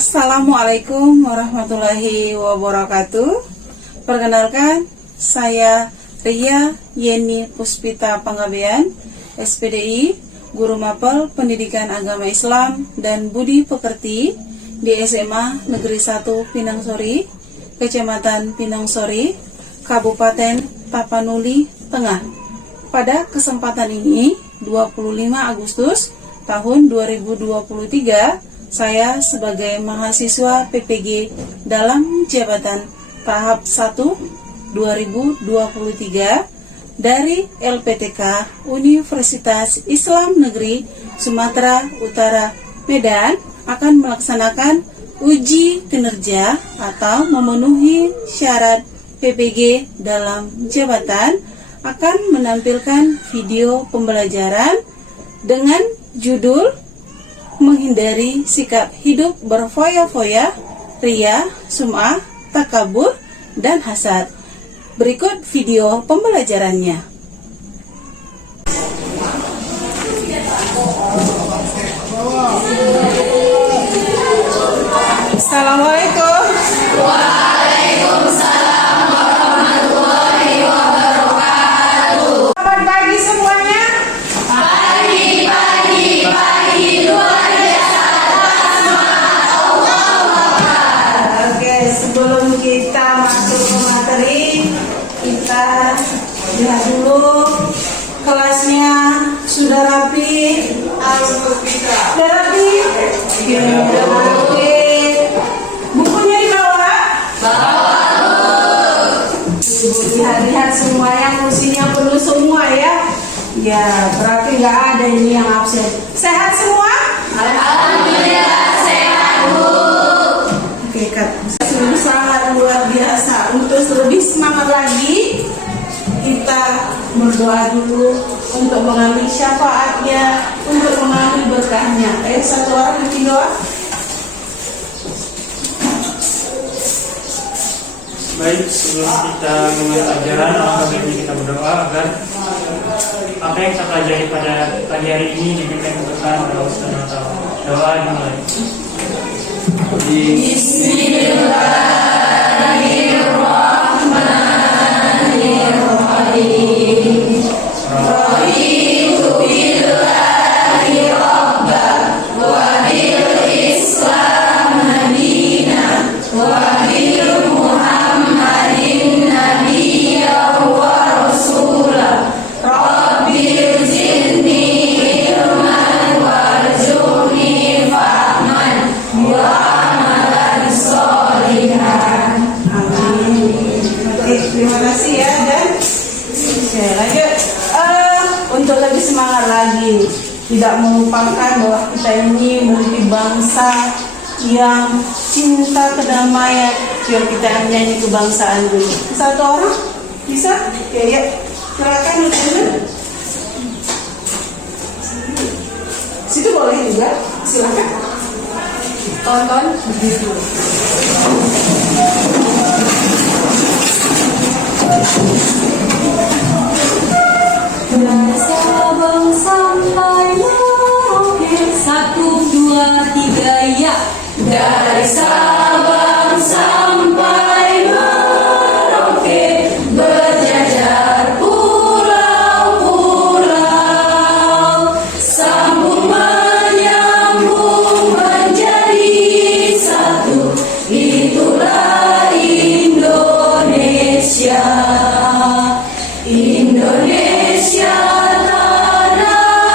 Assalamualaikum warahmatullahi wabarakatuh. Perkenalkan, saya Ria Yeni Puspita Panggabean, SPDI, Guru Mapel Pendidikan Agama Islam dan Budi Pekerti di SMA Negeri 1 Pinangsori, Kecamatan Pinangsori, Kabupaten Tapanuli Tengah. Pada kesempatan ini, 25 Agustus tahun 2023, saya sebagai mahasiswa PPG dalam jabatan tahap 1 2023 dari LPTK Universitas Islam Negeri Sumatera Utara Medan akan melaksanakan uji kinerja atau memenuhi syarat PPG dalam jabatan, akan menampilkan video pembelajaran dengan judul menghindari sikap hidup berfoya-foya, ria, sum'ah, takabur, dan hasad. Berikut video pembelajarannya. Assalamualaikum. Waalaikumsalam warahmatullahi wabarakatuh. Selamat pagi semuanya. Pagi luar biasa. Oke, sebelum kita masuk ke materi, kita lihat dulu kelasnya sudah rapi. Sudah rapi? Sudah rapi. Bukunya dibawa? Lihat-lihat semua yang kursinya penuh semua ya. Ya, berarti nggak ada ini yang absen. Sehat semua? Alhamdulillah sehat, Bu. Oke, Kak. Sungguh sangat luar biasa. Untuk lebih semangat lagi, kita berdoa dulu untuk mengambil syafaatnya, untuk mengambil berkahnya. Satu orang bikin doa. Baik, sebelum kita memulai pelajaran, maka baiknya kita berdoa agar apa yang kita pelajari pada pagi hari ini diberikan keberkahan oleh Allah Subhanahu wa Ta'ala. Doa dimulai. Bismillahirrahmanirrahim. Raditu billahi rabba wa bil Islam madinah wa bil Muhammadin nabiyya wa rasulah. Rabbil zidni ilman warzuqni fahman wa amalan sholihan. Amin. Oke, terima kasih ya. Dan saya lanjut. Untuk lebih semangat lagi, tidak melupakan bahwa kita ini memiliki bangsa yang cinta kedamaian. Yuk kita menyanyi kebangsaan dulu. Satu orang bisa? Ya, ya. Silakan dulu. Situ boleh juga. Silakan. Tonton begitu. Dari Sabang sampai Merauke, 1, 2, 3 ya. Dari Sabang sampai Merauke, berjajar pulau-pulau, sambung menyambung menjadi satu. Itulah Indonesia. Indonesia tanah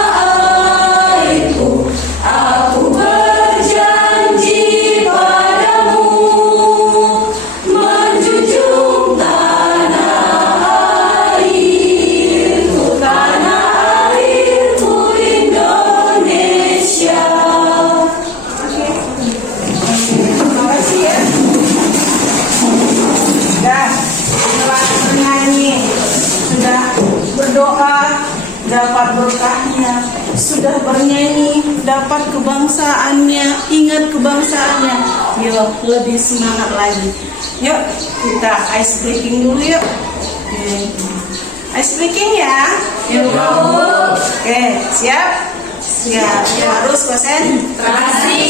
airku, aku berjanji padamu menjunjung tanah airku Indonesia. Terima kasih ya. Dan setelah bernyanyi, sudah berdoa, dapat berkahnya, sudah bernyanyi, dapat kebangsaannya, ingat kebangsaannya. Yuk, lebih semangat lagi. Yuk, kita ice breaking dulu yuk. Oke. Ice breaking ya. Yuk. Oke, siap? Siap. Harus konsentrasi.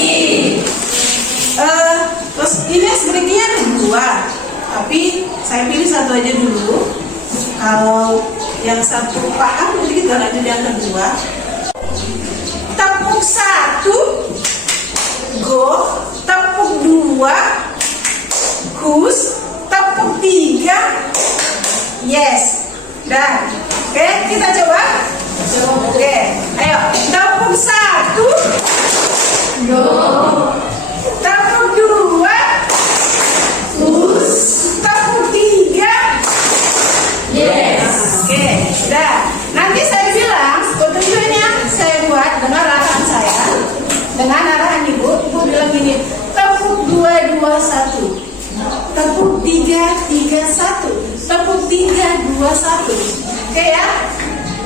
Terus ini sebenarnya ada dua, tapi saya pilih satu aja dulu. Kalau yang satu paham, jadi kita lanjut yang kedua. Tepuk satu, go. Tepuk dua, kus. Tepuk tiga, yes. Dan, oke, kita coba. Oke, ayo. Tepuk satu, go. Tepuk dua, kus. Tepuk tiga, Yes. oke, dah. Nanti saya bilang petunjuknya saya buat dengan arahan saya, dengan arahan ibu. Ibu bilang gini, tepuk 2 2 1, tepuk 3 3 1, tepuk 3 2 1. Oke ya?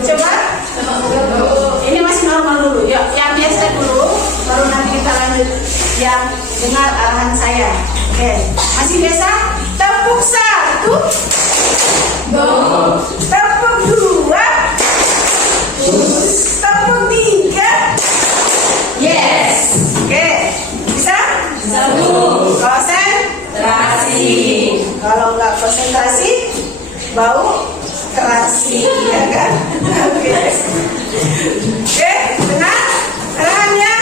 Coba. Ini masih normal dulu. Yuk, yang biasa dulu, baru nanti kita lanjut yang dengar arahan saya. Oke, masih biasa? Tepuk satu, Go. tepuk dua, tepuk tiga. Yes. Oke, bisa? Satu. Konsentrasi. Terasi. Kalau nggak konsentrasi, bau terasi, ya kan? Oke. Oke, benar? Arahannya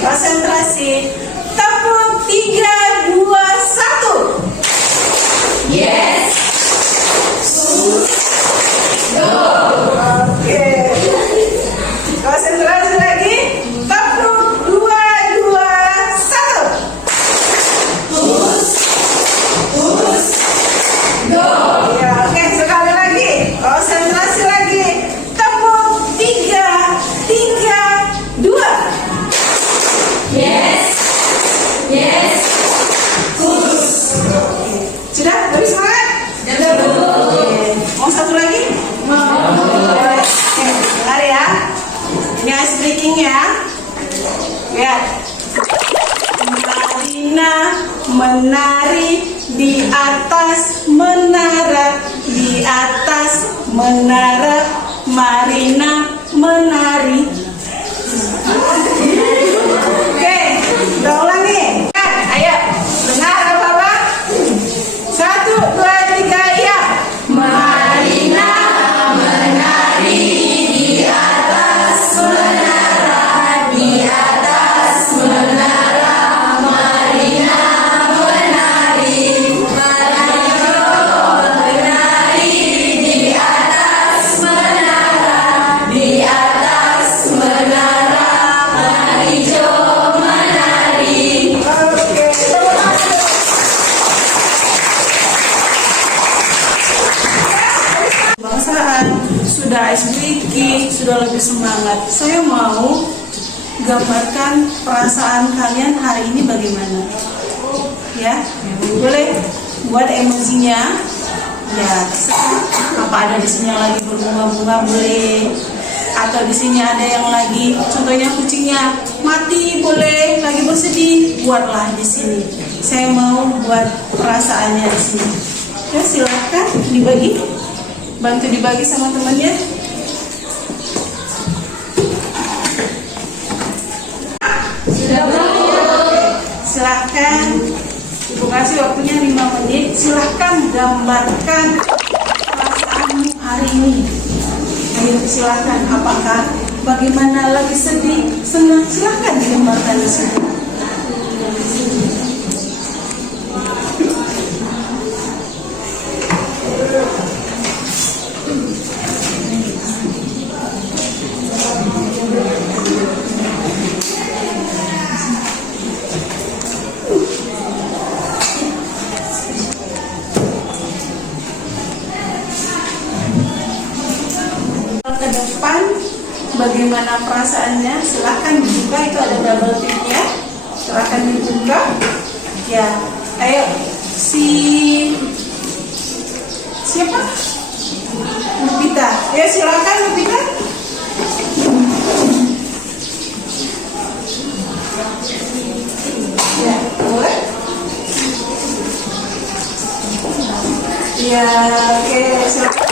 konsentrasi. Tepuk 3 2 1. Yes. Go. Oke. Konsentrasi lagi. Tepuk 2 2 1. Push. Push. Go. Ya, oke, sekali lagi. Konsentrasi lagi. Tepuk 3 3 2. Yes. Yes. Push. Sudah? Lebih semangat? Oke. Mau satu lagi? Boleh. Oke, dengar ya. Ini ice breaking ya. Lihat. Marina menari di atas menara, di atas menara. Marina menari. Oke, udah ulang nih. Ayo, dengar apa-apa? 1 2 3 ya. Marina menari di atas menara, di atas menara. Marina menari, Marina menari di atas menara, di atas menara. Marijo menari. Oke. Bangsaan sudah ice breaking, sudah lebih semangat. Saya mau gambarkan perasaan kalian hari ini bagaimana. Ya, boleh buat emosinya. Ya, terserah. Apa ada di sini yang lagi berbunga-bunga boleh. Atau di sini ada yang lagi, contohnya kucingnya mati boleh, lagi bersedih, buatlah di sini. Saya mau buat perasaannya di sini. Ya, silakan dibagi, bantu dibagi sama temannya. Silakan, ibu kasih waktunya 5 menit. Silakan gambarkan perasaanmu hari ini. Ayo silakan, apakah bagaimana, lagi sedih, senang, silakan digambarkan di sini. Ke depan bagaimana perasaannya, silahkan dibuka, itu ada double tipnya, silahkan dibuka ya. Ayo, siapa? Lupita, ya silahkan Lupita. Ya, boleh. Ya, oke, silakan.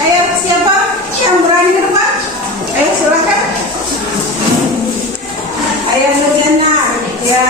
Ayo, siapa yang berani ke depan? Ayo, silakan. Ayo, Nurjana. Ya,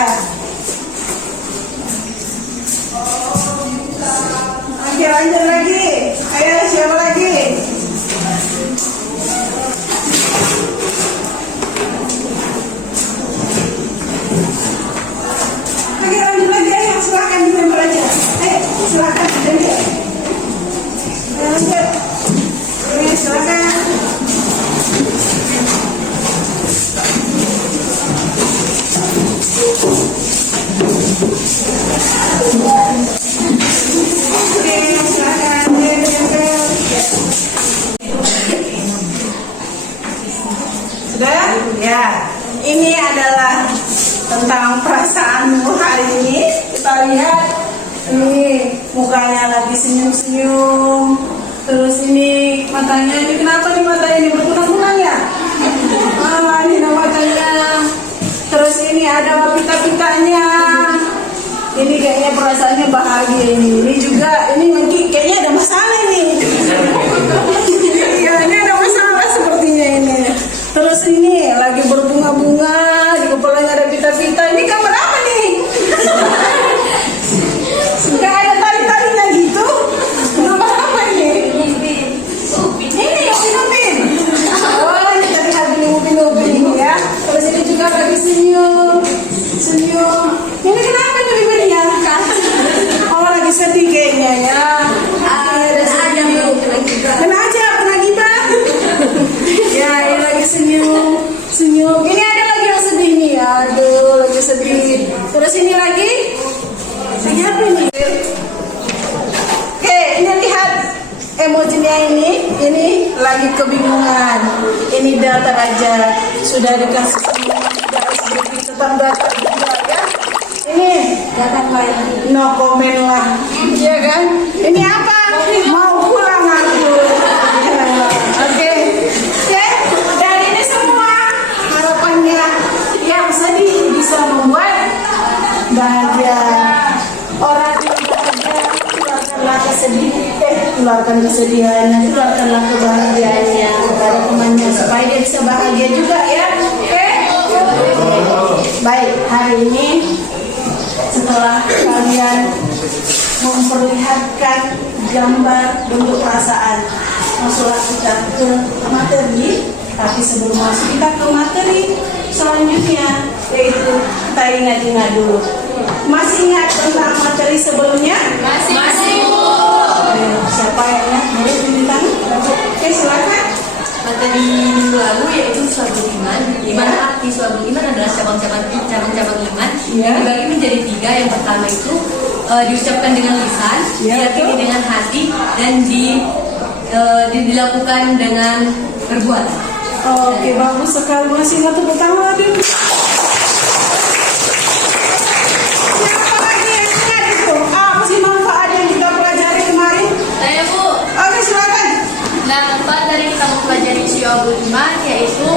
Ya, ini adalah tentang perasaanmu hari ini. Kita lihat, ini mukanya lagi senyum-senyum. Terus ini matanya, ini kenapa nih matanya ini berkunang-kunang ya? Ini matanya. Terus ini ada pita-pitanya. Ini kayaknya perasaannya bahagia ini. Ini juga, ini lagi kayaknya ada masalah ini. Ya, ini ada masalah sepertinya ini. Terus ini lagi berbunga-bunga, di kepalanya ada pita-pita. Ini gambar apa nih? Enggak ada tali-talinya gitu. Gambar apa ini? Ini upin-upin. Oh, ini tadi lagi upin-upin ini ya. Terus ini juga lagi senyum. Ini kenapa ini bibirnya? Oh, lagi sedih kayaknya ya. Kena aja, kena gibah. Ya, ini lagi senyum. Ini ada lagi yang sedih nih. Aduh, lagi sedih. Terus ini lagi apa ini? Oke, ini lihat emojinya ini lagi kebingungan. Ini datar aja, sudah dikasih tetap datar juga ya. Ini datar lain, no comment lah, ya kan? Ini apa? Mau pulang aku. Oke, dari ini semua harapannya yang sedih bisa membuat bahagia. Orang yang bahagia, keluarkanlah kesedihannya, keluarkanlah kebahagiaannya kepada temannya supaya dia bisa bahagia juga ya. Oke? Baik, hari ini setelah kalian memperlihatkan gambar bentuk perasaan, masuklah kita ke materi. Tapi sebelum masuk kita ke materi selanjutnya, yaitu kita ingat-ingat dulu. Masih ingat tentang materi sebelumnya? Masih, Bu. Siapa yang ingat? Boleh tunjukkan? Oke, silakan. Materi minggu lalu yaitu suatu iman. Di mana arti suatu iman adalah cabang-cabang iman Iya. yang dibagi menjadi 3. Yang pertama itu diucapkan dengan lisan, Iya, diyakini betul. dengan hati, dan dilakukan dengan perbuatan. Oke, bagus sekali. Masih ingat tepuk tangan, aduh. Siapa lagi yang ingat itu? Apa sih manfaat yang kita pelajari kemarin? Saya, Bu. Oke, silakan. Nah, manfaat dari kita mempelajari syu'abul iman yaitu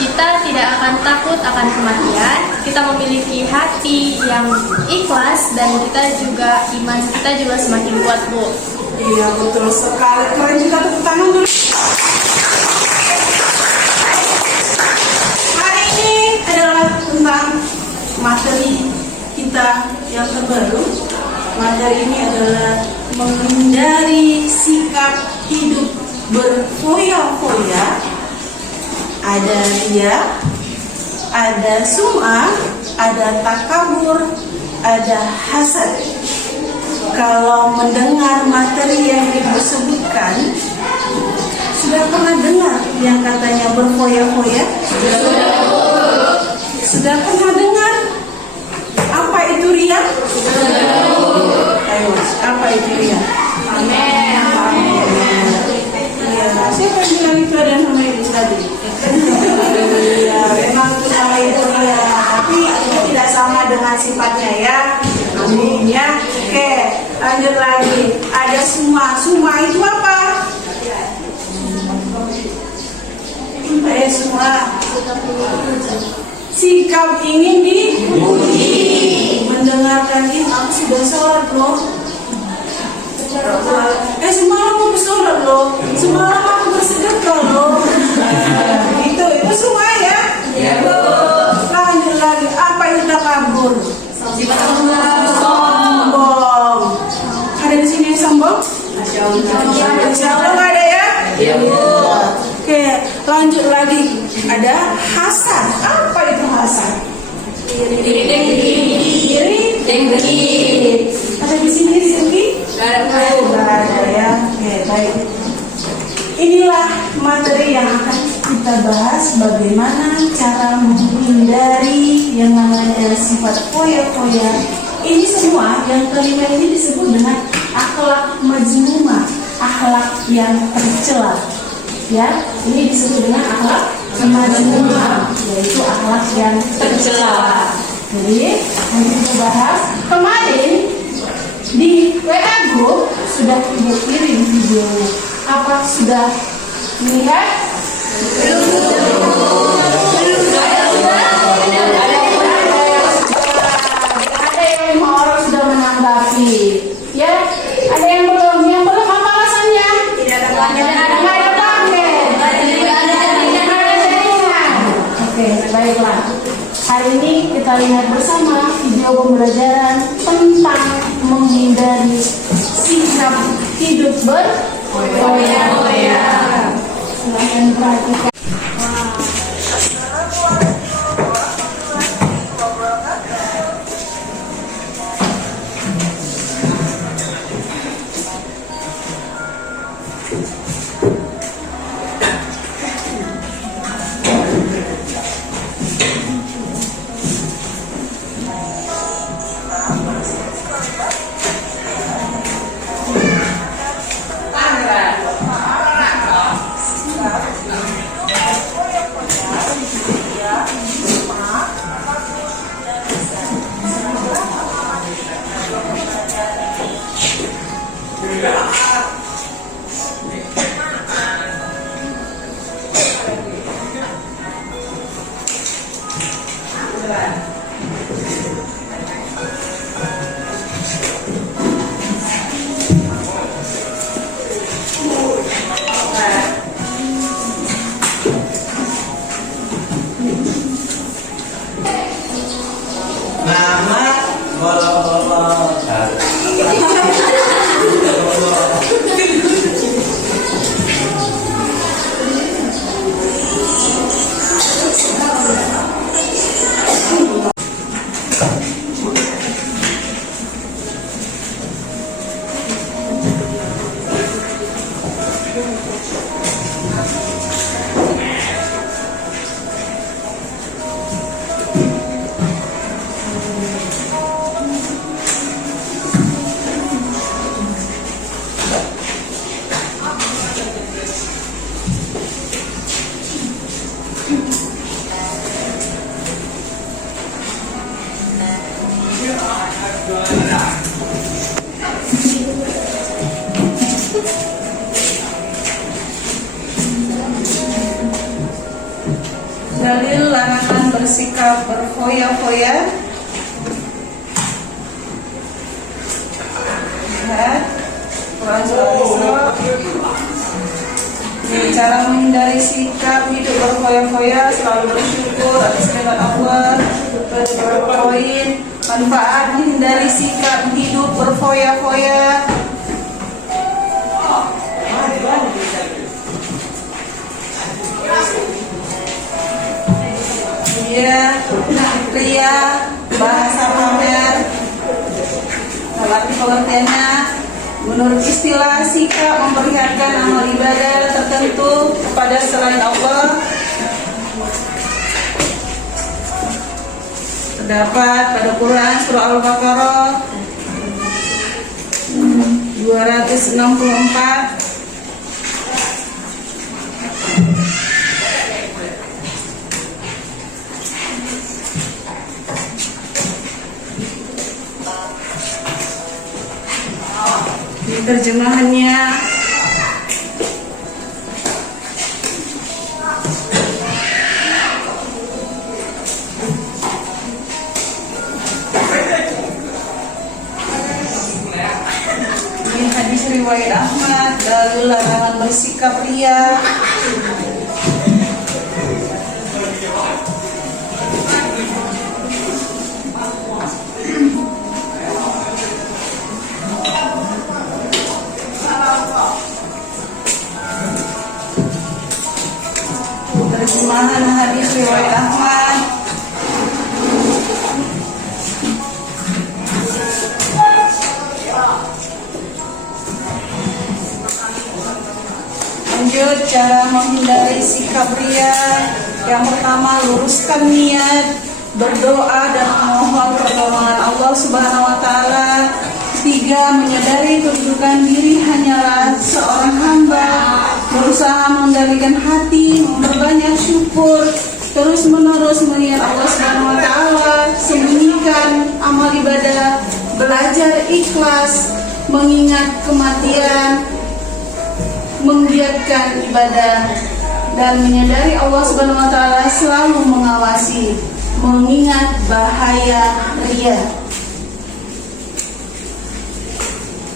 kita tidak akan takut akan kematian, kita memiliki hati yang ikhlas, dan iman kita juga semakin kuat, Bu. Iya, betul sekali. Keren juga, tepuk tangan dulu. Hari ini adalah tentang materi kita yang terbaru. Materi ini adalah menghindari sikap hidup berfoya-foya. Ada riya, ada sum'ah, ada takabur, ada hasad. Kalau mendengar materi yang ibu sebutkan, sudah pernah dengar yang katanya berfoya-foya? Sudah pernah dengar? Apa itu riya? Ayo, apa itu riya? Amin. Ya, siapa yang bilang itu ada nama ibu tadi? Ya, memang itu nama ibu riya, tapi itu tidak sama dengan sifatnya ya. Amin ya. Oke, lanjut lagi. Ada summa. Summa itu apa? Summa. Sikap ingin dipuji. Mendengarkan ini, aku sudah sholat loh. Semalam aku bersolat loh. Semalam aku bersedekah loh. Itu semua ya. Lanjut lagi. Apa itu takabur? Sombong. Ada di sini yang sombong? Insya Allah nggak ada ya? Oke, lanjut lagi. Ada hasad. Apa itu hasad? Iri. Ada di sini Silvi? Nggak ada ya. Oke, baik. Inilah materi yang akan kita bahas, bagaimana cara menghindari yang namanya sifat foya-foya. Ini semua yang kelima ini disebut dengan akhlak majmumah, akhlak yang tercela. Ya, ini disebut dengan akhlak semacam yaitu akhlak yang tercela. Jadi nanti kita bahas. Kemarin di WA group sudah ibu kirim videonya. Apa sudah melihat? Ada yang 5 orang sudah menanggapi. Ya, ada yang belum. Yang belum apa alasannya? Tidak ada paket. Oke, baiklah. Hari ini kita lihat bersama video pembelajaran tentang menghindari sikap hidup berfoya-foya. Silahkan perhatikan. Dalil larangan bersikap berfoya-foya. Lihat Quran surah Al-Isra. Cara menghindari sikap hidup berfoya-foya, selalu bersyukur atas nikmat Allah. Beberapa poin manfaat menghindari sikap hidup berfoya-foya. Ya, ria, bahasa pamer. Tapi pengertiannya, menurut istilah sikap memperlihatkan amal ibadah tertentu kepada selain Allah. Terdapat pada Quran surah Al-Baqarah 264. Ini terjemahannya. Ini hadis riwayat Ahmad, dalil larangan bersikap ria. Terjemahan hadis riwayat Ahmad. Lanjut, cara menghindari sikap ria. Yang pertama, luruskan niat, berdoa dan memohon pertolongan Allah Subhanahu wa taala. Tiga, menyadari kedudukan diri hanyalah seorang hamba, berusaha mengendalikan hati, memperbanyak syukur, terus menerus mengingat Allah Subhanahu wa taala, sembunyikan amal ibadah, belajar ikhlas, mengingat kematian, menggiatkan ibadah, dan menyadari Allah Subhanahu wa taala selalu mengawasi, mengingat bahaya riya.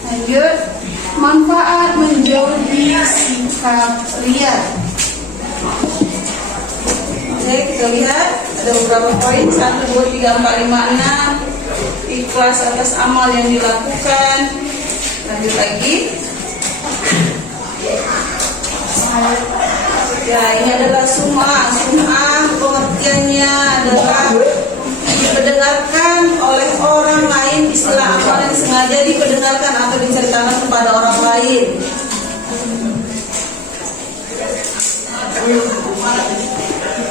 Lanjut, manfaat menjauhi sikap riya. Oke, kita lihat ada beberapa poin. 1, 2, 3, 4, 5, 6. Ikhlas atas amal yang dilakukan. Lanjut lagi. Ya, ini adalah sum'ah. Sum'ah pengertiannya adalah diperdengarkan oleh orang lain, istilah amal yang sengaja diperdengarkan atau diceritakan kepada orang lain.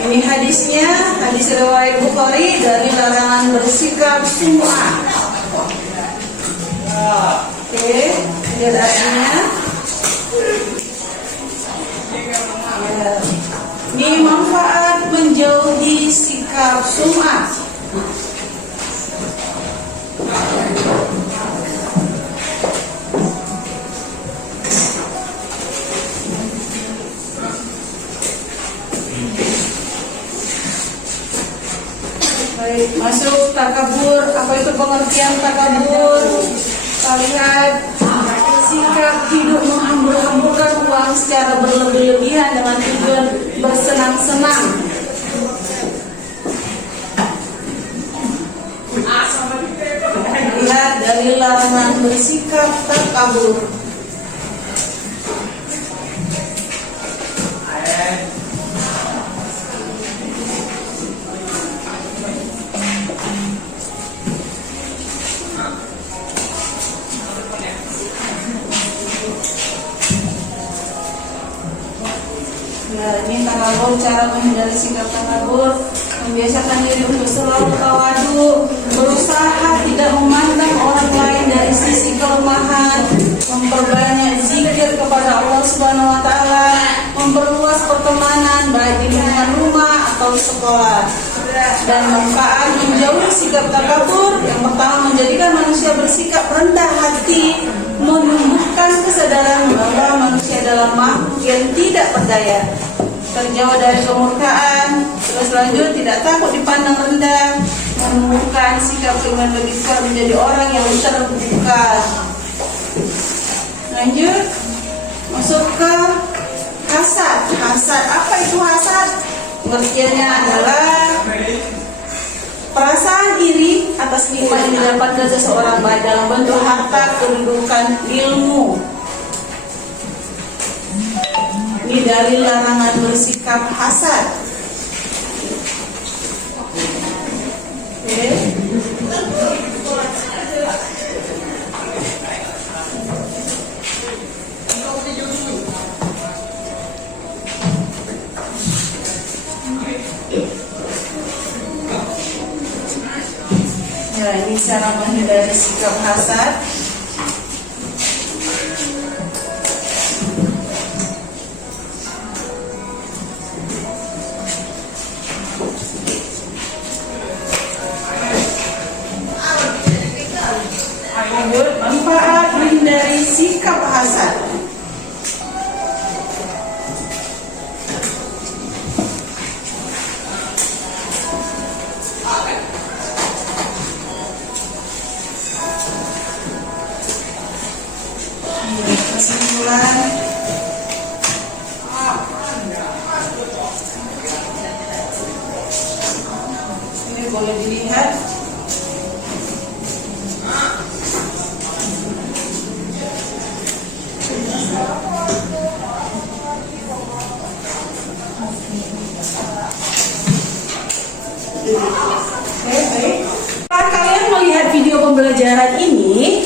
Ini hadisnya, hadis riwayat Bukhari dari larangan bersikap sum'ah. Oke, lihat artinya. Ini manfaat menjauhi sikap sum'ah. Baik, masuk takabur. Apa itu pengertian takabur? Kita lihat sikap hidup menghambur-hamburkan uang secara berlebih-lebihan dengan tujuan bersenang-senang. Lihat dari larangan bersikap takabur. Nah, ini takabur, cara menghindari sikap takabur. Membiasakan diri untuk selalu tawadu, berusaha tidak memandang orang lain dari sisi kelemahan, memperbanyak zikir kepada Allah Subhanahu wa taala, memperluas pertemanan baik di lingkungan rumah atau sekolah. Dan manfaat menjauhi sikap takabur, yang pertama menjadikan manusia bersikap rendah hati, menumbuhkan kesadaran bahwa manusia adalah makhluk yang tidak berdaya, terjauh dari kemurkaan. Terus lanjut, tidak takut dipandang rendah, menumbuhkan sikap iman bagi kuat, menjadi orang yang terbuka. Lanjut, masuk ke hasad. Hasad, apa itu hasad? Pengertiannya adalah perasaan iri atas nikmat yang didapatkan seseorang baik dalam bentuk harta, kedudukan, ilmu. Ini dari larangan bersikap hasad. Oke. Ya, ini cara menghindari sikap hasad. Manfaat menghindari sikap hasad. Kesimpulan, ini boleh dilihat. Oke, baik. Kalau kalian melihat video pembelajaran ini,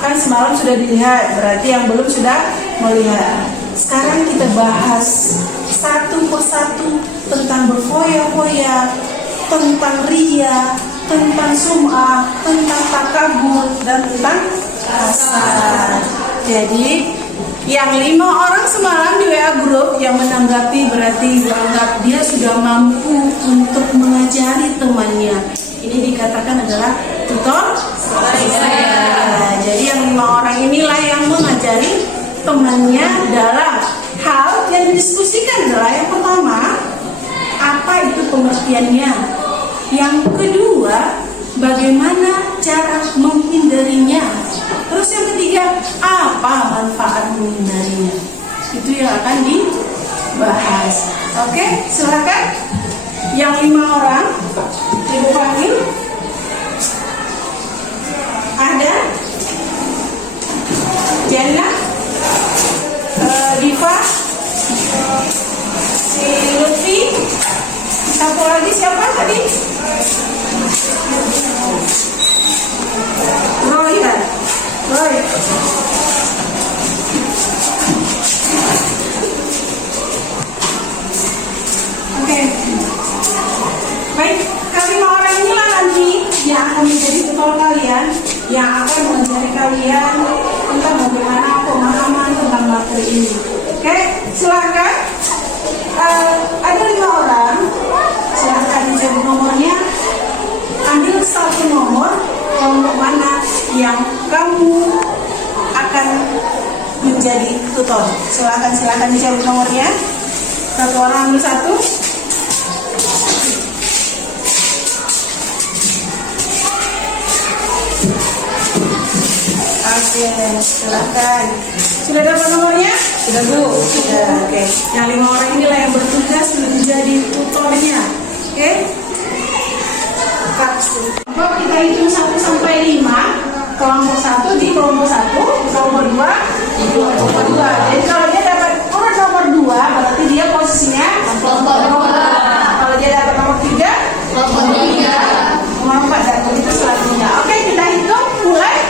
kan semalam sudah dilihat, berarti yang belum sudah melihat. Sekarang kita bahas satu persatu tentang berfoya-foya, tentang riya, tentang sum'ah, tentang takabur, dan tentang hasad. Jadi yang 5 orang semalam di WA grup yang menanggapi berarti dianggap dia sudah mampu untuk mengajari temannya. Ini dikatakan adalah tutor saya. Jadi yang 5 orang inilah yang mengajari temannya dalam hal yang didiskusikan adalah yang pertama, apa itu pengertiannya? Yang kedua, bagaimana cara menghindarinya? Terus yang ketiga, apa manfaat menghindarinya? Itu yang akan dibahas. Oke, silakan. Yang 5 orang, ibu panggil. Ada Jana, Diva, si Lutfi, satu lagi siapa tadi? Roy kan? Roy. Oke. Baik, kelima orang inilah nanti yang akan menjadi tutor kalian, yang akan mengajari kalian tentang bagaimana pemahaman tentang materi ini. Oke, silakan. Ada 5 orang, silakan dicabut nomornya. Ambil satu nomor kelompok mana yang kamu akan menjadi tutor. Silakan dicabut nomornya. Satu orang ambil satu. Oke, silakan. Sudah dapat nomornya? Sudah, Bu. Sudah. Oke. Yang 5 orang inilah yang bertugas menjadi tutornya. Oke. Kita hitung 1 sampai 5. Kelompok 1 di kelompok 1, kelompok 2 di kelompok 2. Jadi kalau dia dapat urut nomor 2, berarti dia posisinya kelompok 2. Kalau dia dapat nomor 3, kelompok 3. Nomor 4 dan begitu selanjutnya. Oke, kita hitung mulai.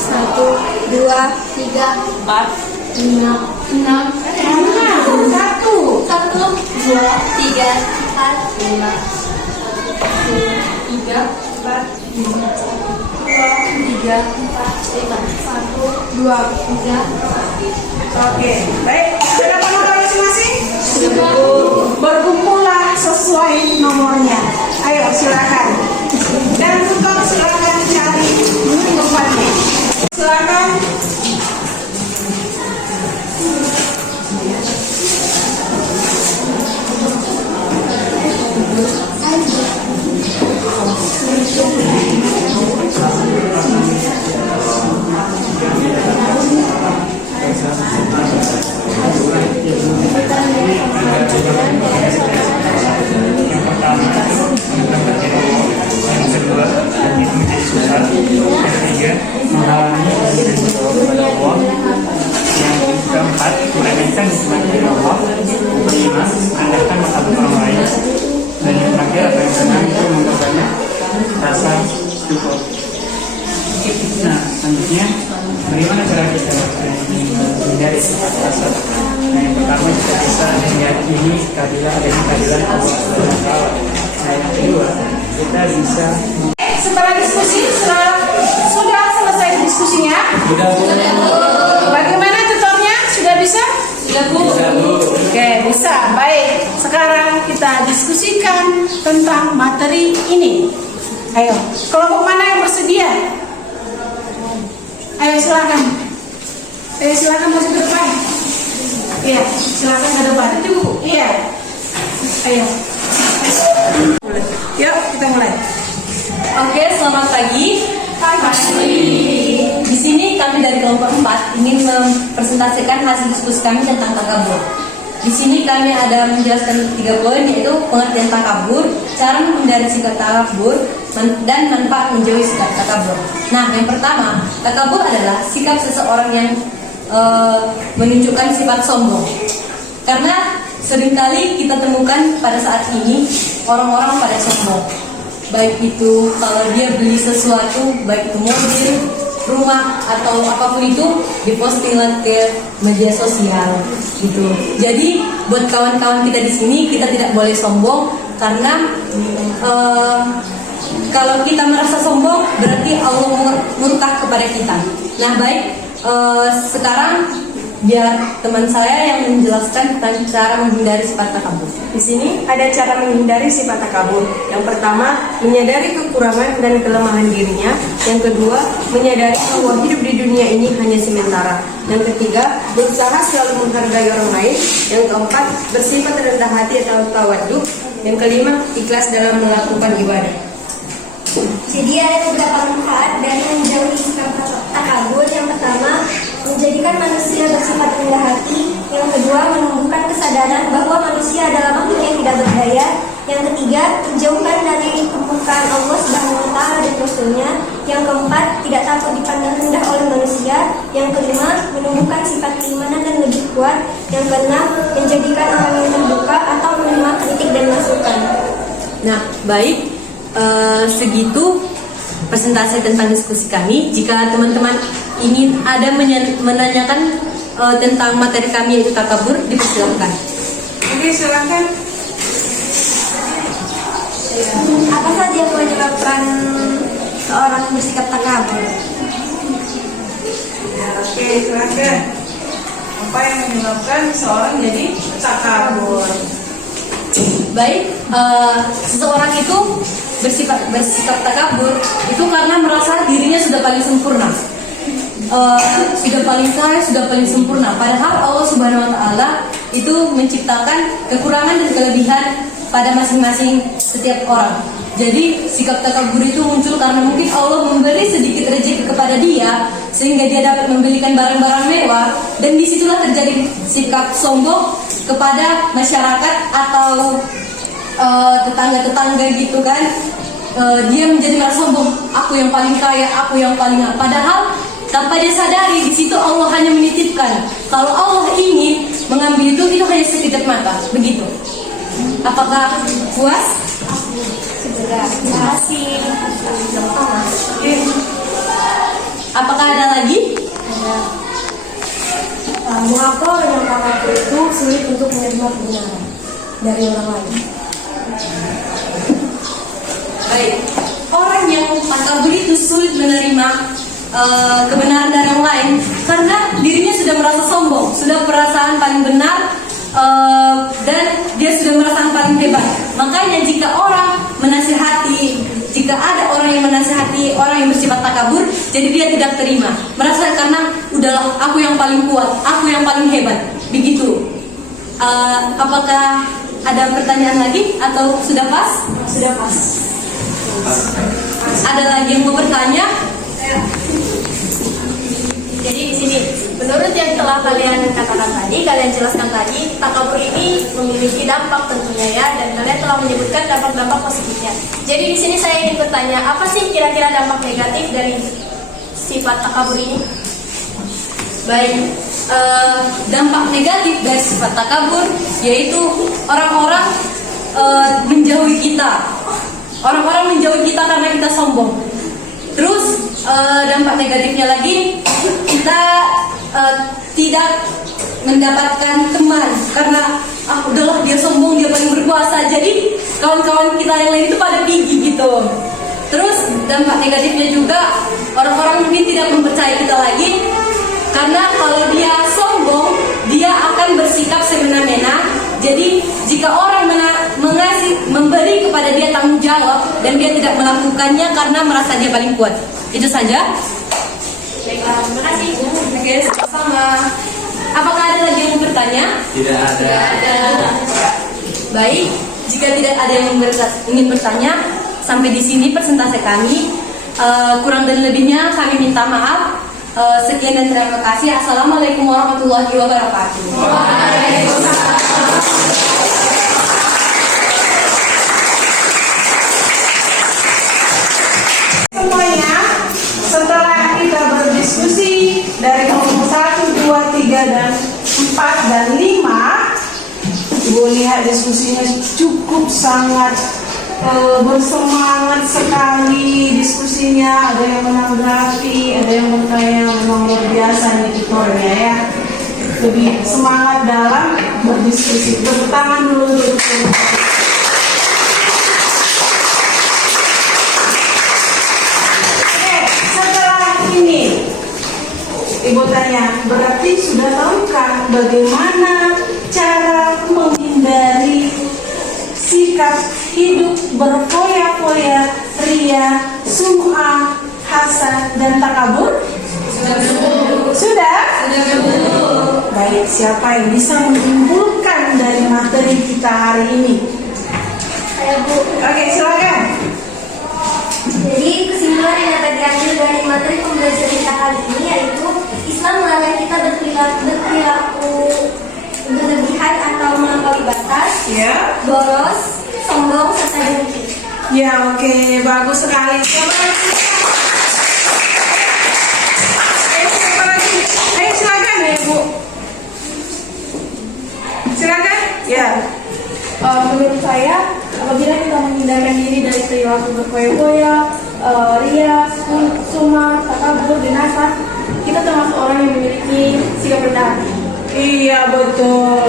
1, 2, 3, 4, 5, 6, 1, 2, 3, 4, 5, 3, 4, 5, 3, 4, 1, 2, 3. Oke, baik. Sudah dapat nomor masing-masing? Sudah. Berkumpullah sesuai nomornya. Ayo, silakan. Dan tutor silakan cari tempatnya. Silakan. Yang pertama tentang materi, yang kedua itu menjadi susah, yang ketiga menghalangi dari berdoa kepada Allah, yang keempat meremehkan nikmat dari Allah, kelima merendahkan martabat orang lain, dan yang terakhir atau yang keenam itu memperbanyak rasa syukur. Nah, selanjutnya bagaimana cara kita menghindari sifat hasad? Nah, yang pertama kita bisa meyakini keadilan Allah Subhanahu wa Ta'ala. Nah, yang kedua kita bisa Setelah diskusi, sudah selesai diskusinya? Bagaimana tutornya? Sudah bisa? Sudah, Bu. Oke, bisa. Baik. Sekarang kita diskusikan tentang materi ini. Ayo, kelompok mana yang bersedia? Ayo, silakan. Ayo, silakan maju ke depan. Iya, silakan ke depan. Itu, Bu. Iya. Ayo. Yuk, kita mulai. Oke, selamat pagi. Di sini kami dari kelompok 4 ingin mempresentasikan hasil diskusi kami tentang takabur. Di sini kami ada menjelaskan 3 poin, yaitu pengertian takabur, cara menghindari sikap takabur, dan manfaat menjauhi sikap takabur. Nah, yang pertama, takabur adalah sikap seseorang yang menunjukkan sifat sombong. Karena seringkali kita temukan pada saat ini orang-orang pada sombong. Baik itu kalau dia beli sesuatu, baik itu mobil, rumah atau apapun itu, diposting ke media sosial gitu. Jadi buat kawan-kawan kita di sini, kita tidak boleh sombong karena kalau kita merasa sombong berarti Allah murka kepada kita. Nah baik, sekarang biar teman saya yang menjelaskan tentang cara menghindari sifat takabur. Di sini ada cara menghindari sifat takabur. Yang pertama, menyadari kekurangan dan kelemahan dirinya. Yang kedua, menyadari bahwa hidup di dunia ini hanya sementara. Yang ketiga, berusaha selalu menghargai orang lain. Yang keempat, bersifat rendah hati atau tawaduk. Yang kelima, ikhlas dalam melakukan ibadah. Jadi ada beberapa manfaat dari menjauhi sikap takabur. Yang pertama, menjadikan manusia bersifat rendah hati. Yang kedua, menumbuhkan kesadaran bahwa manusia adalah makhluk yang tidak berdaya. Yang ketiga, menjauhkan dari kemurkaan Allah Subhanahu wa Ta'ala dan Rasulnya. Yang keempat, tidak takut dipandang rendah oleh manusia. Yang kelima, menumbuhkan sifat keimanan dan lebih kuat. Yang keenam, menjadikan orang yang terbuka atau menerima kritik dan masukan. Nah baik, segitu presentasi tentang diskusi kami. Jika teman-teman ingin ada menanyakan tentang materi kami yaitu takabur, dipersilakan. Oke, silakan. Apa saja yang menyebabkan seorang bersikap takabur? Ya, oke, silakan. Apa yang menyebabkan seorang jadi takabur? Baik, seseorang itu bersikap takabur itu karena merasa dirinya sudah paling sempurna, sudah paling kaya, sudah paling sempurna. Padahal Allah Subhanahu Wa Taala itu menciptakan kekurangan dan kelebihan pada masing-masing setiap orang. Jadi sikap takabur itu muncul karena mungkin Allah memberi sedikit rezeki kepada dia sehingga dia dapat membelikan barang-barang mewah, dan disitulah terjadi sikap sombong kepada masyarakat atau tetangga-tetangga gitu kan. Dia menjadi merasa sombong, aku yang paling kaya, aku yang paling padahal tanpa dia sadari di situ Allah hanya menitipkan. Kalau Allah ingin mengambil itu hanya sekejap mata, begitu. Apakah puas? Sudah. Terima kasih. Apakah ada lagi? Mengapa orang yang takabur itu sulit untuk menerima kebenaran dari orang lain? Baik, orang yang takabur itu sulit menerima kebenaran dari orang lain karena dirinya sudah merasa sombong, sudah perasaan paling benar, dan dia sudah merasakan paling hebat. Makanya jika orang menasihati, jika ada orang yang menasihati orang yang bersifat takabur, jadi dia tidak terima, merasa karena udahlah aku yang paling kuat, aku yang paling hebat, begitu. Apakah ada pertanyaan lagi atau sudah pas? Sudah pas. Ada lagi yang mau bertanya? Jadi di sini, menurut yang telah kalian katakan tadi, kalian jelaskan tadi, takabur ini memiliki dampak tentunya ya, dan kalian telah menyebutkan dampak-dampak positifnya. Jadi di sini saya ingin bertanya, apa sih kira-kira dampak negatif dari sifat takabur ini? Baik, dampak negatif dari sifat takabur yaitu orang-orang menjauhi kita. Orang-orang menjauhi kita karena kita sombong. Terus dampak negatifnya lagi, kita tidak mendapatkan teman karena udahlah dia sombong, dia paling berkuasa. Jadi kawan-kawan kita yang lain itu pada pergi gitu. Terus dampak negatifnya juga, orang-orang mungkin tidak mempercayai kita lagi karena kalau dia sombong, dia akan bersikap semena-mena. Jadi jika orang memberi kepada dia tanggung jawab dan dia tidak melakukannya karena merasa dia paling kuat. Itu saja. Baiklah, terima kasih. Oke, sama. Apakah ada lagi yang bertanya? Tidak ada. Baik, jika tidak ada yang ingin bertanya, sampai di sini presentasi kami. Kurang dan lebihnya kami minta maaf. Sekian dan terima kasih. Assalamualaikum warahmatullahi wabarakatuh. Semuanya, setelah kita berdiskusi dari kelompok 1, 2, 3, dan 4, dan 5, Ibu lihat diskusinya cukup sangat bersemangat sekali diskusinya. Ada yang menanggapi, ada yang bertanya, memang luar biasa nih tutornya ya. Lebih semangat dalam berdiskusi. Tepuk tangan dulu untuk Ibu tanya, berarti sudah tahukah bagaimana cara menghindari sikap hidup berfoya-foya, ria, sum'ah, hasad, dan takabur? Sudah? Baik, siapa yang bisa menyimpulkan dari materi kita hari ini? Saya Bu. Oke, silakan. Jadi kesimpulan yang dapat diambil dari materi pembelajaran kita kali ini yaitu Islam melarang kita berperilaku berlebihan atau melampaui batas, Ya. boros, sombong, serta dengki. Ya, oke, bagus sekali. Siapa lagi? Siapa lagi? Ayo silakan ya, Bu. Silakan. Ya. Menurut saya, apabila kita menghindarkan diri dari perilaku berfoya-foya, ria, sum'ah, takabur, dan hasad, kita termasuk orang yang memiliki sikap rendah hati. Iya, betul.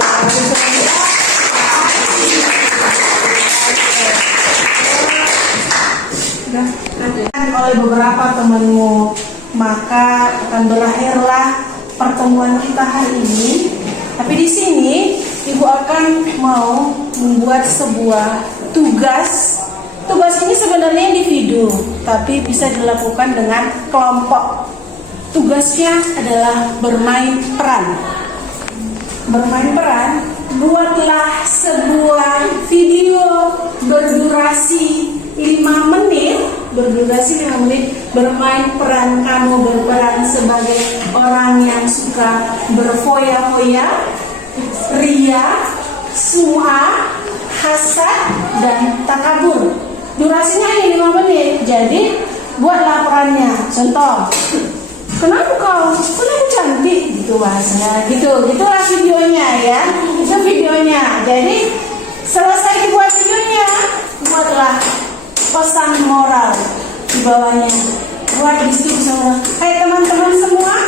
Oleh beberapa temanmu, maka akan berakhirlah pertemuan kita hari ini. Tapi di sini Ibu akan mau membuat sebuah tugas. Tugas ini sebenarnya individu, tapi bisa dilakukan dengan kelompok. Tugasnya adalah bermain peran. Bermain peran, buatlah sebuah video berdurasi 5 menit, bermain peran. Kamu berperan sebagai orang yang suka berfoya-foya, ria, sum'ah, hasad, dan takabur. Durasinya hanya 5 menit, jadi buatlah perannya. Contoh, kenapa kenapa cantik gitu bahasanya, gitulah videonya ya, itu videonya. Jadi selesai dibuat videonya, buatlah pesan moral di bawahnya. Buat di situ pesan moral. Hai teman-teman semua,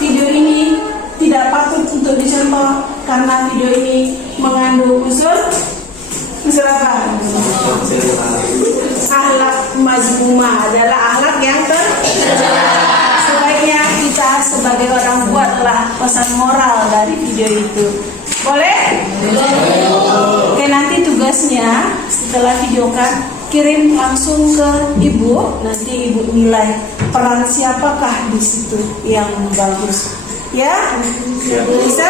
video ini tidak patut untuk dicontoh karena video ini mengandung unsur apa? Akhlak mazmumah, adalah akhlak yang sebaiknya kita sebagai orang buatlah pesan moral dari video itu. Boleh? Oke, nanti tugasnya setelah videokan kirim langsung ke Ibu, nanti Ibu nilai peran siapakah di situ yang bagus. Ya? Bisa?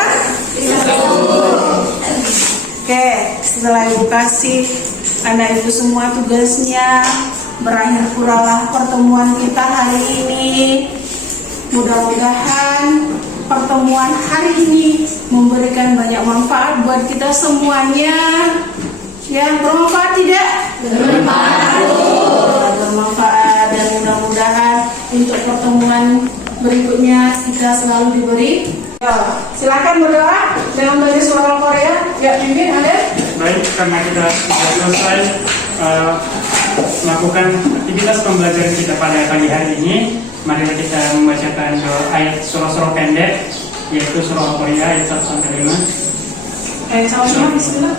Oke, setelah Ibu kasih anak Ibu semua tugasnya, berakhir pulalah pertemuan kita hari ini. Mudah-mudahan pertemuan hari ini memberikan banyak manfaat buat kita semuanya. Ya, bermanfaat tidak? Bermanfaat, dan mudah-mudahan untuk pertemuan berikutnya kita selalu diberi. Silakan berdoa dengan baca surah Al-Qari'ah. Ya, pimpin ada? Baik, karena kita sudah selesai melakukan aktivitas pembelajaran kita pada pagi hari ini, marilah kita membacakan ayat surah-surah pendek, yaitu surah Al-Qari'ah ayat 1-5. Ayat sama-sama, bismillah.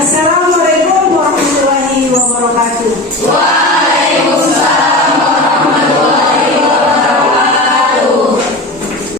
Assalamualaikum warahmatullahi wabarakatuh.